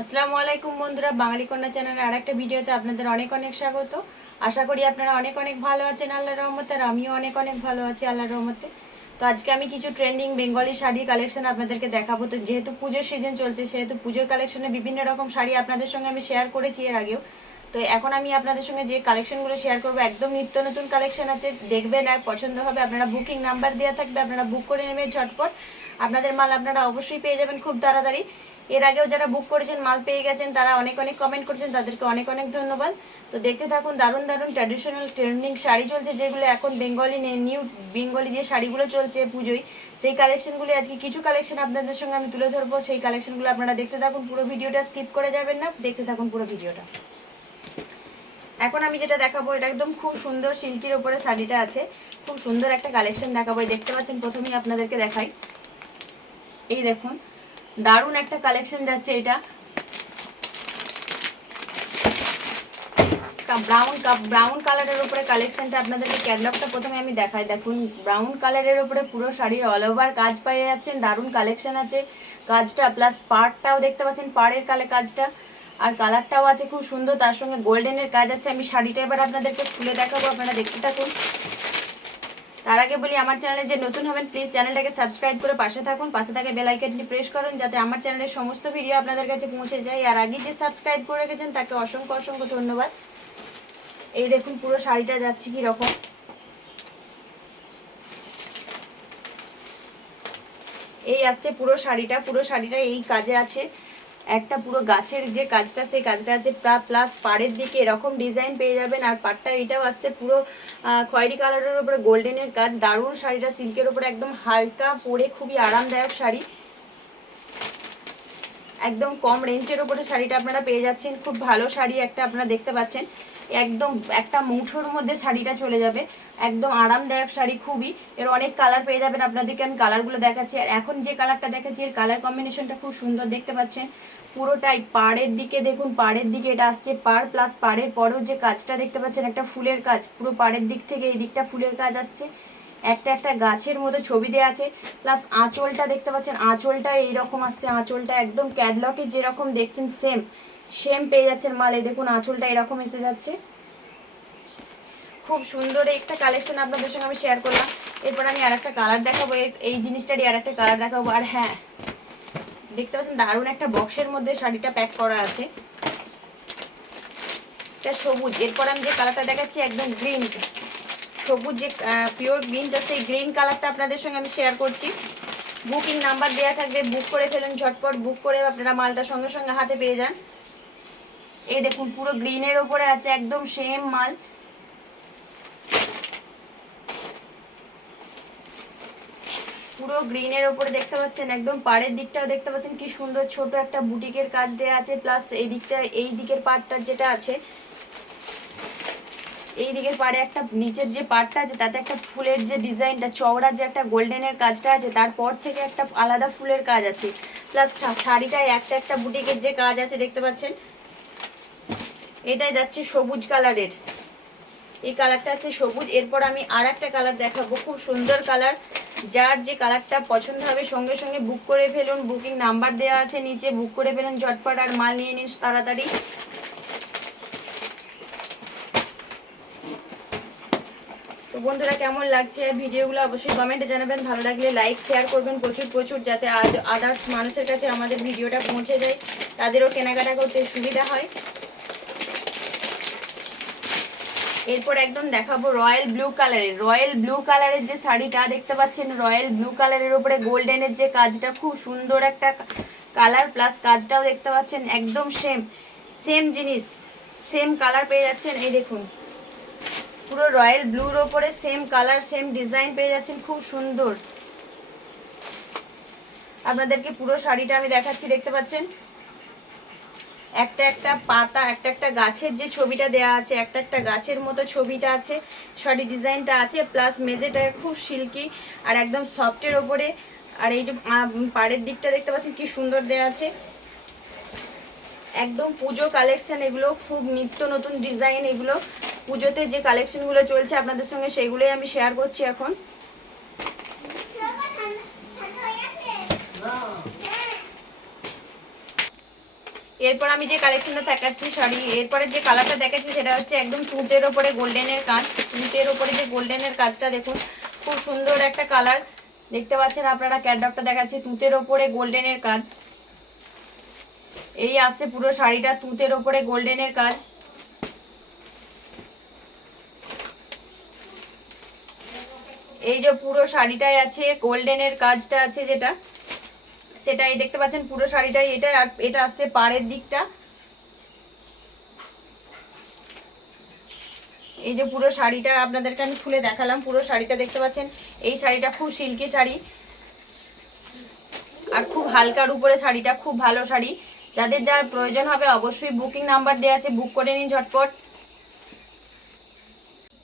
আসসালামু আলাইকুম বন্ধুরা, বাঙালি কন্যা চ্যানেলের আরেকটা ভিডিওতে আপনাদের অনেক অনেক স্বাগত। আশা করি আপনারা অনেক অনেক ভালো আছেন আল্লাহর রহমতে, আর আমিও অনেক অনেক ভালো আছি আল্লাহর রহমতে। তো আজকে আমি কিছু ট্রেন্ডিং বেঙ্গলি শাড়ির কালেকশন আপনাদেরকে দেখাবো। তো যেহেতু পুজোর সিজন চলছে, সেহেতু পুজোর কালেকশনে বিভিন্ন রকম শাড়ি আপনাদের সঙ্গে আমি শেয়ার করেছি এর আগেও। তো এখন আমি আপনাদের সঙ্গে যে কালেকশনগুলো শেয়ার করবো একদম নিত্য নতুন কালেকশন আছে, দেখবেন আর পছন্দ হবে। আপনারা বুকিং নাম্বার দেওয়া থাকবে, আপনারা বুক করে নেবেন ঝটপট। আপনাদের মাল আপনারা অবশ্যই পেয়ে যাবেন খুব তাড়াতাড়ি। এর আগেও যারা বুক করেছেন মাল পেয়ে গেছেন, তারা অনেক অনেক কমেন্ট করেছেন, তাদেরকে অনেক অনেক ধন্যবাদ। তো দেখতে থাকুন, দারুণ দারুণ ট্র্যাডিশনাল ট্রেন্ডিং শাড়ি চলছে, যেগুলো এখন বেঙ্গলি নিউ বেঙ্গলি যে শাড়িগুলো চলছে পুজোয়, সেই কালেকশনগুলি আজকে কিছু কালেকশন আপনাদের সঙ্গে আমি তুলে ধরবো। সেই কালেকশনগুলো আপনারা দেখতে থাকুন, পুরো ভিডিওটা স্কিপ করে যাবেন না, দেখতে থাকুন পুরো ভিডিওটা। এখন আমি যেটা দেখাবো এটা একদম খুব সুন্দর সিল্কির ওপরে শাড়িটা আছে, খুব সুন্দর একটা কালেকশন দেখাবো। দেখতে পাচ্ছেন, প্রথমেই আপনাদেরকে দেখাই, এই দেখুন দারুণ একটা কালেকশন যাচ্ছে। এটা ব্রাউন কালারের উপরে কালেকশনটা আপনাদেরকে ক্যাটলগটা প্রথমে আমি দেখাই। দেখুন ব্রাউন কালারের উপরে পুরো শাড়ির অল ওভার কাজ পেয়ে যাচ্ছেন, দারুণ কালেকশন আছে। কাজটা প্লাস পাড়টাও দেখতে পাচ্ছেন, পাড়ের কাজটা আর কালারটাও আছে খুব সুন্দর, তার সঙ্গে গোল্ডেনের কাজ আছে। আমি শাড়িটা এবার আপনাদেরকে খুলে দেখাবো, আপনারা দেখতে থাকুন। তার আগে বলি, আমার চ্যানেলে যে নতুন হবেন প্লিজ চ্যানেলটাকে সাবস্ক্রাইব করে পাশে থাকুন, পাশে থাকে বেল আইকনটি প্রেস করুন, যাতে আমার চ্যানেলের সমস্ত ভিডিও আপনাদের কাছে পৌঁছে যায়। আর আগে যে সাবস্ক্রাইব করে রেখেছেন তাকে অসংখ্য অসংখ্য ধন্যবাদ। এই দেখুন পুরো শাড়িটা যাচ্ছে কি রকম, এই আসছে পুরো শাড়িটা এই কাজে আছে। একটা পুরো গাছের যে কাজটা, সেই কাজটা আছে, প্লাস পাড়ের দিকে এরকম ডিজাইন পেয়ে যাবেন। আর পাড়টা এটাও আসছে পুরো খয়েরি কালারের উপরে গোল্ডেনের কাজ। দারুণ শাড়িটা, সিল্কের উপরে একদম হালকা পরে খুবই আরামদায়ক শাড়ি, একদম কম রেঞ্জের উপরে শাড়িটা আপনারা পেয়ে যাচ্ছেন। খুব ভালো শাড়ি একটা আপনারা দেখতে পাচ্ছেন, একদম একটা মুঠোর মধ্যে শাড়িটা চলে যাবে, একদম আরামদায়ক শাড়ি খুবই। এর অনেক কালার পেয়ে যাবেন, আপনাদেরকে আমি কালারগুলো দেখাচ্ছি। আর এখন যে কালারটা দেখাচ্ছি এর কালার কম্বিনেশনটা খুব সুন্দর দেখতে পাচ্ছেন। পুরোটাই পাড়ের দিকে দেখুন, পাড়ের দিকে এটা আসছে পাড়, প্লাস পাড়ের পরেও যে কাজটা দেখতে পাচ্ছেন একটা ফুলের কাজ, পুরো পাড়ের দিক থেকে এই দিকটা ফুলের কাজ আসছে। একটা একটা গাছের মতো ছবি দেওয়া আছে, প্লাস আঁচলটা দেখতে পাচ্ছেন, আঁচলটা এইরকম আসছে। আঁচলটা একদম ক্যাটলগে যেরকম দেখছেন সেম সেম পেয়ে যাচ্ছেন মাল। এই দেখুন আঁচলটা এরকম এসে যাচ্ছে, খুব সুন্দর একটা কালেকশন আপনাদের সঙ্গে আমি শেয়ার করলাম। এরপর আমি আরেকটা কালার দেখাবো, এই জিনিসটারই আরেকটা কালার দেখাবো। আর হ্যাঁ, দেখতে পাচ্ছেন দারুণ একটা বক্সের মধ্যে শাড়িটা প্যাক করা আছে, এটা সবুজ। এরপর আমি যে কালারটা দেখাচ্ছি একদম গ্রিন, সবুজ যে পিওর গ্রিনটা, সেই গ্রিন কালারটা আপনাদের সঙ্গে আমি শেয়ার করছি। বুকিং নাম্বার দেওয়া থাকবে, বুক করে ফেলুন ঝটপট, বুক করে আপনারা মালটা সঙ্গে সঙ্গে হাতে পেয়ে যান। এই দেখুন পুরো গ্রিনের ওপরে আছে, একদম সেম মাল। পুরো গ্রিনের ওপরে দেখতে পাচ্ছেন, একদম পাড়ের দিকটাও দেখতে পাচ্ছেন কি সুন্দর ছোট একটা বুটিকের কাজ দেওয়া আছে। প্লাস এই দিকটা, এই দিকের পার্টটা যেটা আছে, এই দিকের পাড়ে একটা নিচের যে পার্টটা আছে তাতে একটা ফুলের যে ডিজাইনটা চওড়া, যে একটা গোল্ডেনের কাজটা আছে, তারপর থেকে একটা আলাদা ফুলের কাজ আছে। প্লাস শাড়িটায় একটা একটা বুটিকের যে কাজ আছে দেখতে পাচ্ছেন। এটাই যাচ্ছে সবুজ কালারের, এই কালারটা আছে সবুজ। এরপর আমি আর একটা কালার দেখাবো, খুব সুন্দর কালার। যার যে কালারটা পছন্দ হবে সঙ্গে সঙ্গে বুক করে ফেলুন, বুকিং নাম্বার দেওয়া আছে নিচে, বুক করে ফেলুন ঝটপট আর মাল নিয়ে নিন তাড়াতাড়ি। তো বন্ধুরা কেমন লাগছে ভিডিওগুলো অবশ্যই কমেন্টে জানাবেন, ভালো লাগলে লাইক শেয়ার করবেন প্রচুর প্রচুর, যাতে আদার্স মানুষের কাছে আমাদের ভিডিওটা পৌঁছে যায়, তাদেরও কেনাকাটা করতে সুবিধা হয়। এরপর একদম দেখাবো রয়্যাল ব্লু কালারের যে শাড়িটা দেখতে পাচ্ছেন, রয়্যাল ব্লু কালারের উপরে গোল্ডেনের যে কাজটা, খুব সুন্দর একটা কালার, প্লাস কাজটাও দেখতে পাচ্ছেন একদম সেম জিনিস, সেম কালার পেয়ে যাচ্ছেন। এই দেখুন পুরো রয়্যাল ব্লুর ওপরে সেম কালার সেম ডিজাইন পেয়ে যাচ্ছেন, খুব সুন্দর। আপনাদেরকে পুরো শাড়িটা আমি দেখাচ্ছি, দেখতে পাচ্ছেন একটা একটা পাতা, একটা একটা গাছের যে ছবিটা দেয়া আছে, একটা একটা গাছের মতো ছবিটা আছে, শাড়ি ডিজাইনটা আছে, প্লাস মেজেটা খুব সিল্কি আর একদম সফটের ওপরে। আর এই যে পাড়ের দিকটা দেখতে পাচ্ছেন কি সুন্দর দেয়া আছে, একদম পুজো কালেকশন এগুলো, খুব নিত্য নতুন ডিজাইন এগুলো। পুজোতে যে কালেকশনগুলো চলছে আপনাদের সঙ্গে সেগুলোই আমি শেয়ার করছি এখন। এরপর আমি যে কালেকশনটা দেখাচ্ছি, সরি এরপরে যে কালারটা দেখাচ্ছি সেটা হচ্ছে একদম তুঁতের ওপরে গোল্ডেনের কাজ। তুঁতের ওপরে যে গোল্ডেনের কাজটা দেখুন, খুব সুন্দর একটা কালার দেখতে পাচ্ছেন আপনারা। ক্যাটলগটা দেখাচ্ছি, তুঁতের ওপরে গোল্ডেনের কাজ। এই আসছে পুরো শাড়িটা, তুঁতের ওপরে গোল্ডেনের কাজ। এই যে পুরো শাড়িটাই আছে গোল্ডেনের কাজটা আছে, যেটা সেটাই দেখতে পাচ্ছেন পুরো শাড়িটাই এটা। আর এটা আসছে পাড়ের দিকটা। এই যে পুরো শাড়িটা আপনাদেরকে আমি খুলে দেখালাম, পুরো শাড়িটা দেখতে পাচ্ছেন। এই শাড়িটা খুব সিল্কি শাড়ি আর খুব হালকার উপরে শাড়িটা, খুব ভালো শাড়ি। যাদের যার প্রয়োজন হবে অবশ্যই বুকিং নাম্বার দেওয়া আছে, বুক করে নিন ঝটপট।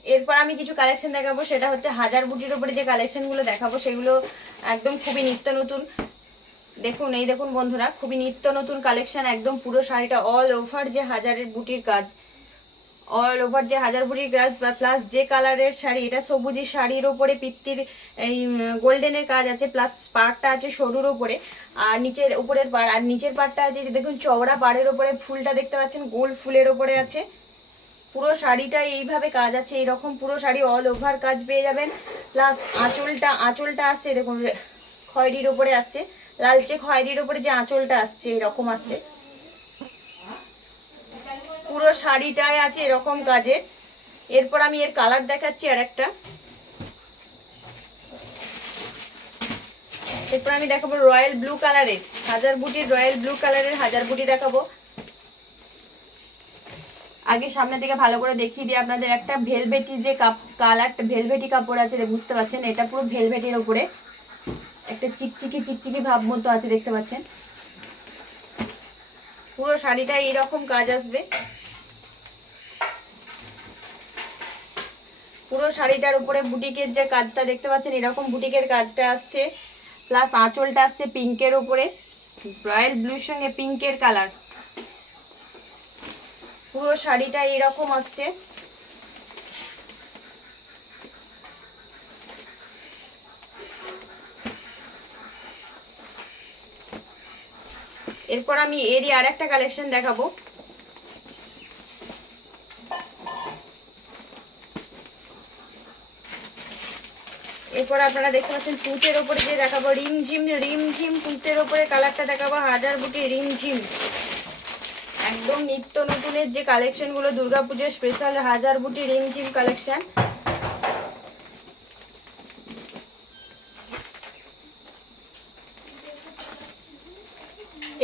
এরপর আমি কিছু কালেকশন দেখাবো, সেটা হচ্ছে হাজার বুটির উপরে যে কালেকশনগুলো দেখাবো সেগুলো একদম খুবই নিত্য নতুন। দেখুন, এই দেখুন বন্ধুরা, খুবই নিত্য নতুন কালেকশন। একদম পুরো শাড়িটা অল ওভার যে হাজারের বুটির কাজ, অল ওভার যে হাজার বুটির কাজ, প্লাস যে কালারের শাড়ি, এটা সবুজের শাড়ির ওপরে পিত্তির এই গোল্ডেনের কাজ আছে, প্লাস পাড়টা আছে সরুর ওপরে। আর নিচের উপরের পাড় আর নিচের পাড়টা আছে যে দেখুন চওড়া পাড়ের ওপরে ফুলটা দেখতে পাচ্ছেন, গোল ফুলের ওপরে আছে। পুরো শাড়িটা এইভাবে কাজ আছে, এইরকম পুরো শাড়ি অল ওভার কাজ পেয়ে যাবেন। প্লাস আঁচলটা আসছে দেখুন খয়েরির ওপরে আসছে, লালচে খয়েরির ওপরে যে আঁচলটা আসছে এরকম আসছে। পুরো শাড়িটায় আছে এরকম কাজে। এরপর আমি এর কালার দেখাচ্ছি আর একটা। এরপর আমি দেখাবো রয়্যাল ব্লু কালারের হাজার বুটির, রয়্যাল ব্লু কালারের হাজার বুটি দেখাবো। আগে সামনে থেকে ভালো করে দেখিয়ে দিই আপনাদের। একটা ভেলভেটি যে কালারটা, ভেলভেটি কাপড় আছে বুঝতে পাচ্ছেন, এটা পুরো ভেলভেটির ওপরে একটা চিকচিকি ভাব মতো আছে দেখতে পাচ্ছেন। পুরো শাড়িটা এইরকম কাজ আসবে। পুরো শাড়িটার উপরে বুটিকের যে কাজটা দেখতে পাচ্ছেন, এরকম বুটিকের কাজটা আসছে। প্লাস আঁচলটা আসছে পিঙ্কের ওপরে, রয়্যাল ব্লুর সঙ্গে পিঙ্কের কালার। পুরো শাড়িটা এরকম আসছে। এরপর আমি এরই আর একটা কালেকশন দেখাবো। এরপর আপনারা দেখতে পাচ্ছেন তুঁতের ওপরে যে দেখাবো রিমঝিম তুঁতের ওপরে কালারটা দেখাবো, হাজার বুটি রিমঝিম। একদম নিত্য নতুনের যে কালেকশনগুলো, দুর্গাপুজোর স্পেশাল হাজার বুটি রিমঝিম কালেকশন।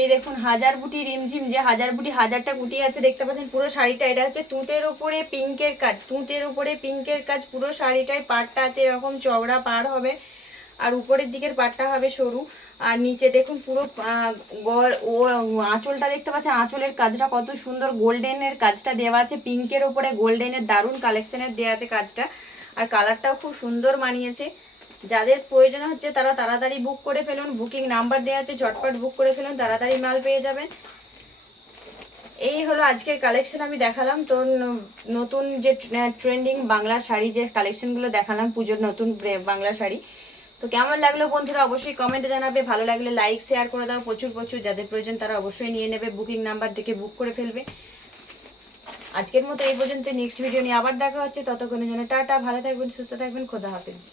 এই দেখুন হাজার বুটি রিমঝিম, যে হাজার বুটি হাজারটা গুটি আছে দেখতে পাচ্ছেন পুরো শাড়িটা। এটা হচ্ছে তুঁতের উপরে পিঙ্কের কাজ, তুঁতের উপরে পিঙ্কের কাজ। পুরো শাড়িটায় পাড়টা আছে এরকম চওড়া পাড় হবে, আর উপরের দিকের পাড়টা হবে সরু। আর নিচে দেখুন পুরো আঁচলটা দেখতে পাচ্ছেন, আঁচলের কাজটা কত সুন্দর, গোল্ডেনের কাজটা দেওয়া আছে পিঙ্কের উপরে, গোল্ডেনের দারুণ কালেকশনের দেওয়া আছে কাজটা। আর কালারটাও খুব সুন্দর মানিয়েছে। যাদের প্রয়োজন হচ্ছে তারা তাড়াতাড়ি বুক করে ফেলুন, বুকিং নাম্বার দেওয়া আছে, ঝটপট বুক করে ফেলুন, তাড়াতাড়ি মাল পেয়ে যাবেন। এই হলো আজকের কালেকশন আমি দেখালাম। তো নতুন যে ট্রেন্ডিং বাংলা শাড়ি যে কালেকশনগুলো দেখালাম, পুজোর নতুন বাংলা শাড়ি। তো কেমন লাগলো বন্ধুরা অবশ্যই কমেন্টে জানাবে। ভালো লাগলে লাইক শেয়ার করে দাও প্রচুর। যাদের প্রয়োজন তারা অবশ্যই নিয়ে নেবে, বুকিং নাম্বার থেকে বুক করে ফেলবে। আজকের মতো এই পর্যন্ত, নেক্সট ভিডিও নিয়ে আবার দেখা হচ্ছে। ততক্ষণের জন্য টাটা, ভালো থাকবেন, সুস্থ থাকবেন, খোদা হাফেজ।